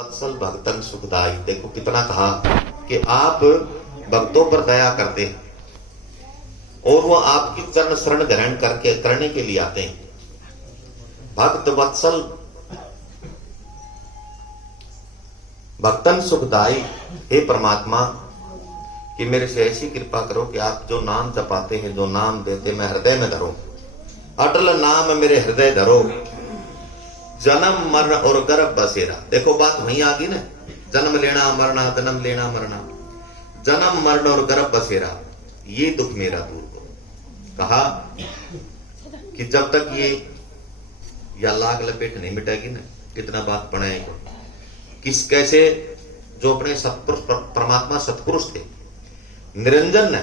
वत्सल भक्तन सुखदाई। देखो कितना कहा कि आप भक्तों पर दया करते हैं और वो आपकी चरण शरण ग्रहण करने के लिए आते हैं। भक्त वत्सल भक्तन सुखदाई। हे परमात्मा कि मेरे से ऐसी कृपा करो कि आप जो नाम जपाते हैं, जो नाम देते, मैं हृदय में धरो। अटल नाम मेरे हृदय धरो। जन्म मरण और गर्भ बसेरा। देखो बात वहीं आ गई ना, जन्म लेना मरना, जन्म लेना मरना, जन्म मरण और गर्भ बसेरा, ये दुख मेरा दूर करो। कहा कि जब तक ये या लाग लपेट नहीं मिटेगी ना, कितना बात बनाएगा। किस कैसे जो अपने सत्पुरुष परमात्मा सत्पुरुष थे, निरंजन ने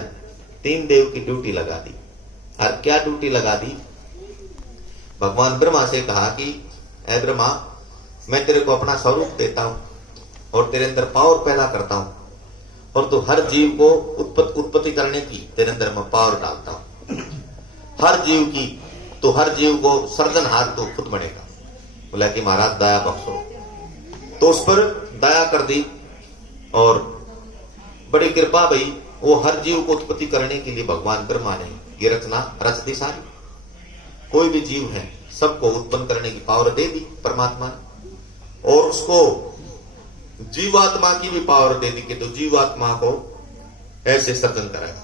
3 देव की ड्यूटी लगा दी। और क्या ड्यूटी लगा दी? भगवान ब्रह्मा से कहा कि ऐ ब्रह्मा, मैं तेरे को अपना स्वरूप देता हूं और तेरे अंदर पावर पैदा करता हूं और तू हर जीव को उत्पत्ति करने की तेरे अंदर मैं पावर डालता हूं। हर जीव की तो हर जीव को सर्जनहार तो खुद बनेगा। बोला कि महाराज दया बख्शो। तो उस पर दया कर दी और बड़ी कृपा भई। वो हर जीव को उत्पत्ति करने के लिए भगवान ब्रह्मा ने ये रचना रच दी सारी। कोई भी जीव है सबको उत्पन्न करने की पावर दे दी परमात्मा ने और उसको जीवात्मा की भी पावर दे दी कि तो जीवात्मा को ऐसे सर्जन करेगा।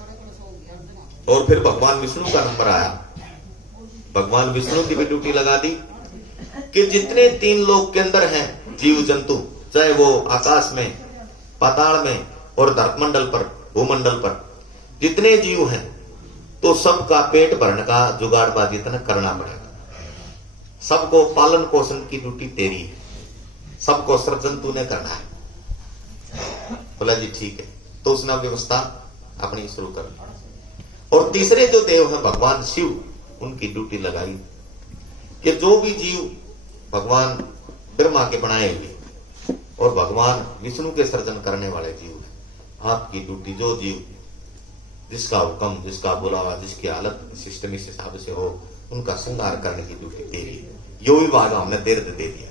और फिर भगवान विष्णु का नंबर आया। भगवान विष्णु की भी ड्यूटी लगा दी कि जितने 3 लोक के अंदर हैं जीव जंतु, चाहे वो आकाश में, पाताल में और धरतमंडल पर, भूमंडल पर जितने जीव हैं, तो सबका पेट भरने का जुगाड़बाजी इतना करना पड़ेगा। सबको पालन पोषण की ड्यूटी तेरी है, सबको सर्जन तूने करना है। बोला जी ठीक है। तो उसने व्यवस्था अपनी शुरू कर दी। और तीसरे जो देव हैं भगवान शिव, उनकी ड्यूटी लगाई कि जो भी जीव भगवान ब्रह्मा के बनाए हुए और भगवान विष्णु के सर्जन करने वाले जीव हैं, आपकी ड्यूटी जो जीव जिसका हुक्म, जिसका बुलावा, जिसकी हालत सिस्टम इस हिसाब से हो, उनका श्रृंगार करने की ड्यूटी तेरी है। यो विभाग हमने दे दिया।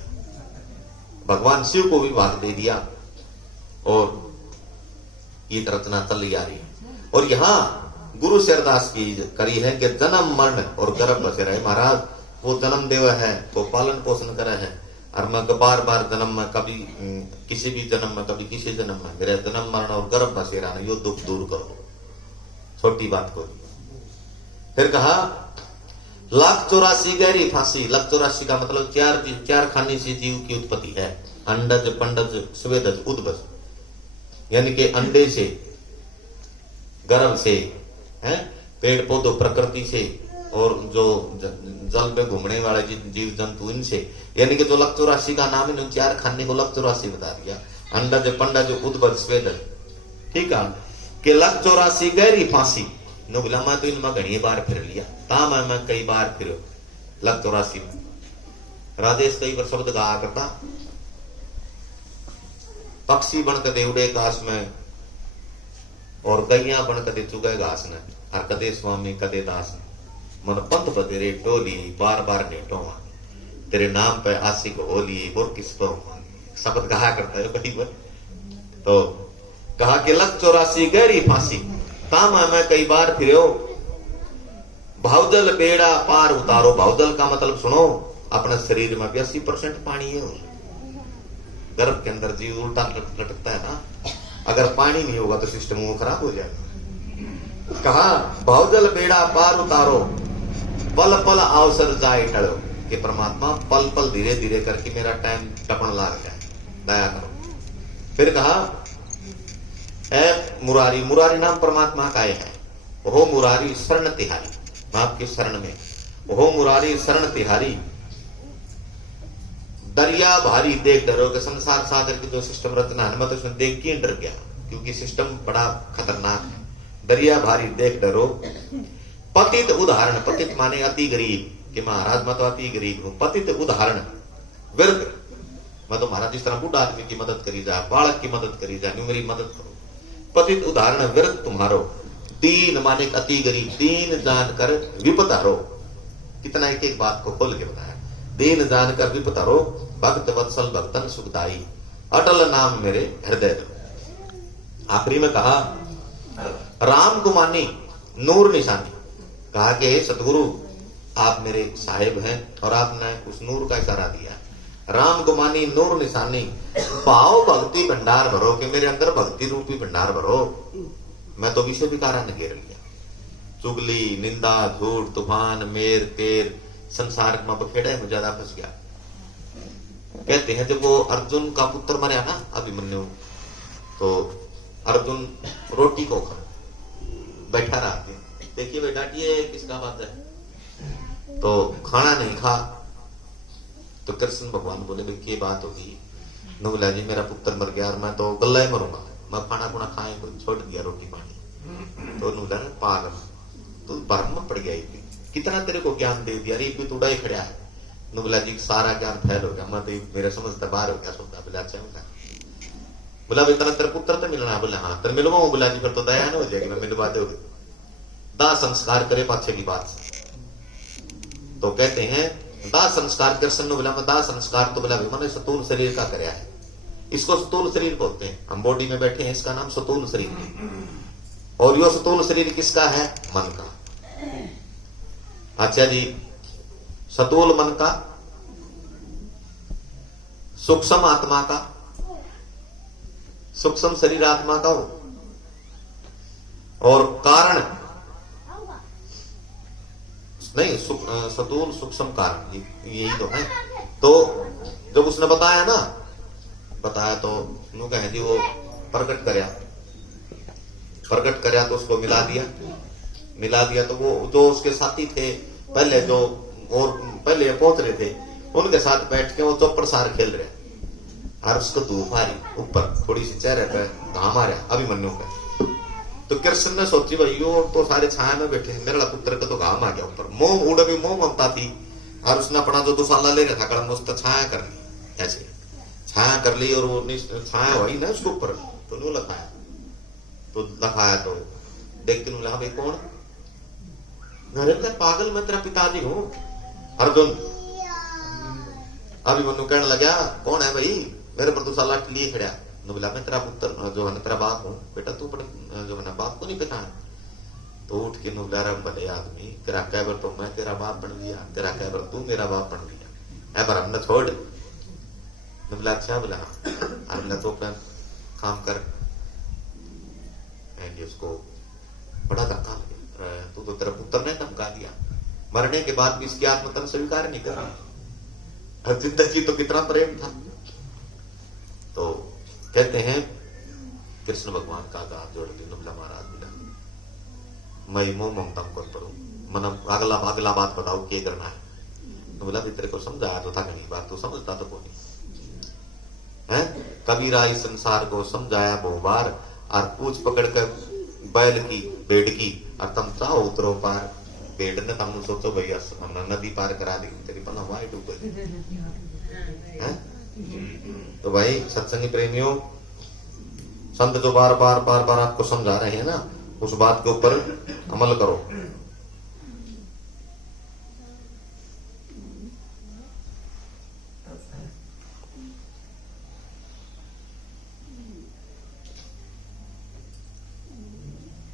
भगवान शिव को विभाग दे दिया और ये रचना चल जा रही है। और यहां गुरु शेरदास की करी है कि जन्म मरण और गर्भ बसे रहे। महाराज वो जन्म देव है, वो पालन पोषण करे है और मैं बार बार जन्म में, कभी किसी भी जन्म में, कभी किसी जन्म में मेरे जन्म मरण और गर्भ बसे रहा, यो दुख दूर करो। छोटी बात को फिर कहा 184 गहरी फांसी। 184 का मतलब 4 खाने से जीव की उत्पत्ति है। अंडज, पंडज, स्वेदज, उद्भज, यानी कि अंडे से, गर्भ से, हैं, पेड़ पौधों, प्रकृति से और जो जल में घूमने वाले जीव जंतु, इनसे, यानी कि जो 184 का नाम है, 4 खाने को 184 बता दिया। अंडज, पंडज, उद्भज, स्वेदज। ठीक है कि 184 गहरी फांसी। नो बोला मैं तो इनमें घनी बार फिर लिया, ताम मैं कई बार फिर 184 में। राजेश कई बार शब्द कहा करता, पक्षी बन कदे उड़े आकाश में और गैया बन कदे चुगे घास ने, और कदे स्वामी कदे दास ने, मन पंथ बतेरे टोली बार बार नेटो मांगे, तेरे नाम पे आशिक होली और किस पर मांगे। शब्द कहा करता है कई बार। तो कहा कि 184 गहरी फांसी, ताम मैं कई बार फिरो, भावजल बेड़ा पार उतारो। भावजल का मतलब सुनो, अपने शरीर में 80% पानी है। गर्भ के अंदर जीव उल्टा लटकता है ना, अगर पानी नहीं होगा तो सिस्टम वो खराब हो जाएगा। कहा भावजल बेड़ा पार उतारो, पल पल अवसर जाए टलो, कि परमात्मा पल पल धीरे धीरे करके मेरा टाइम टपन लाग जाए, दया करो। फिर कहा ऐ मुरारी। मुरारी नाम परमात्मा का है। ओहो मुरारी शरण तिहारी, मैं आपकी शरण में। ओहो मुरारी शरण तिहारी, दरिया भारी देख डरो। के संसार सागर की जो सिस्टम रचना है, मैं तो उसमें देख के डर गया क्योंकि सिस्टम बड़ा खतरनाक है। दरिया भारी देख डरो, पतित उदाहरण। पतित माने अति गरीब, कि महाराज मैं तो अति गरीब हूं। पतित उदाहरण वृद्ध, मैं तो महाराज जिस तरह बूढ़ा आदमी की मदद करी जाए, बालक की मदद करी जाए, मेरी मदद करो। पतित उदाहरण वृद्ध तुम्हारो, दीन माने अति गरीब, दीन जानकर विपत हरो। कितना एक एक बात को खोल के बताया। दीन जानकर विपत हरो, भक्त वत्सल भक्तन सुखदाई। अटल नाम मेरे हृदय धरो। आखिरी में कहा राम गुमानी नूर निशानी। कहा कि हे सतगुरु आप मेरे साहिब हैं और आपने उस नूर का इशारा दिया। राम गुमानी नूर निशानी भाव भक्ति भंडार भरो, कि मेरे अंदर भक्ति रूपी भंडार भरो। मैं तो विषय विकारा ने घेर लिया, चुगली निंदा झूठ तूफान मेर तेर संसार में बखेड़ा में ज्यादा फंस गया। कहते हैं जब वो अर्जुन का पुत्र मरा ना अभिमन्यु, तो अर्जुन रोटी को खा बैठा रहा था। देखिए बेटा ये किसका बात है, तो खाना नहीं खा। तो कृष्ण भगवान बोले भाई क्या बात होगी। बोला जी मेरा पुत्र मर गया और मैं तो गल्ला ही मरूंगा, मैं खाना खुना खाए कोई छोड़ दिया रोटी पानी। तो बोला पागल तो भरम में पड़ गया, कितना तेरे को ज्ञान दे दिया, अरे तूड़ा ही खड़ा है। बोला जी सारा ज्ञान फैल हो गया, मैं तो मेरा समझता बाहर हो गया सुनता। बोला अच्छा बोला भाई तेरा तेरा पुत्र तो मिलना। बोला हाँ तेरे मिलवाऊं। बोला जी फिर तो दया न हो जाएगी, मैं मिलवा दोगे। दाह संस्कार करे पाछे की बात से। तो कहते हैं दाह संस्कार कृष्ण ने बोला मैं दाह संस्कार तो बोला मैंने सतूल शरीर का कराया है। इसको सतूल शरीर बोलते हैं, हम बॉडी में बैठे हैं इसका नाम सतूल शरीर है। और यो सतूल शरीर किसका है, मन का। अच्छा जी सतूल मन का, सूक्ष्म आत्मा का, सूक्ष्म शरीर आत्मा का हो, और कारण नहीं सतूल सूक्ष्म कारण यही तो है। तो जब उसने बताया ना, बताया तो कहें जी वो प्रकट करया तो उसको मिला दिया। तो वो जो उसके साथी थे पहले जो और पहले पहुंच रहे थे उनके साथ बैठ के वो चौपड़ सार खेल रहे और उसको धूप आ रही ऊपर, थोड़ी सी चेहरे पे घाम आ रहा अभिमन्यु का। तो कृष्ण ने सोची भाई यो तो सारे छाया में बैठे, मेरा पुत्र का तो घाम आ गया ऊपर। मोह उड़ भी मोह ममता थी और उसने अपना जो दुसाला ले रहा था कड़म उस पर छाया कर ली, ऐसे छाया कर ली और वो छाया हुई ना उसके ऊपर। तो नो लखाया तो देख के बोला भाई कौन, नरेंद्र पागल मैं तेरा पिताजी हूं। अर्जुन अभिमन्यु कहने लगा कौन है भाई, मेरे पर दुसाला लिए खड़ा। बोला मैं तेरा पुत्र जो है तेरा बाप हूं। बेटा तू जो है ना बाप को नहीं पहचान। तो उठ के बोला रे भले आदमी, तेरा कहबर तो मैं तेरा बाप बन गया, तेरा कहबर तू मेरा बाप बन गया, है पर हमने छोड़। बोला अच्छा। बोला हमने तो अपना काम कर। उसको बड़ा धक्का लगे, तू तो तेरा पुत्र ने धमका दिया, मरने के बाद भी इसकी आत्मा तन स्वीकार नहीं कर रहा, जिंदगी तो कितना प्रेम था। तो कहते हैं कृष्ण भगवान का हाथ जोड़ के नुबला महाराज बोला मैं मोह ममता कर पड़ू, मन अगला बात बताओ क्या करना है। बोला भी तेरे को समझाया तो था घनी बात, तो समझता तो कोई है। कबीरा इस संसार को समझाया बहु बार, और पूछ पकड़ कर बैल की बेड़ की, और तुम चाहो उतरो पार। बेड़ ने तुम सोचो भैया हमने नदी पार करा दी, तेरी पना वाई डूब गई। तो भाई सत्संगी प्रेमियों, संत जो बार बार आपको समझा रहे हैं ना, उस बात के ऊपर अमल करो।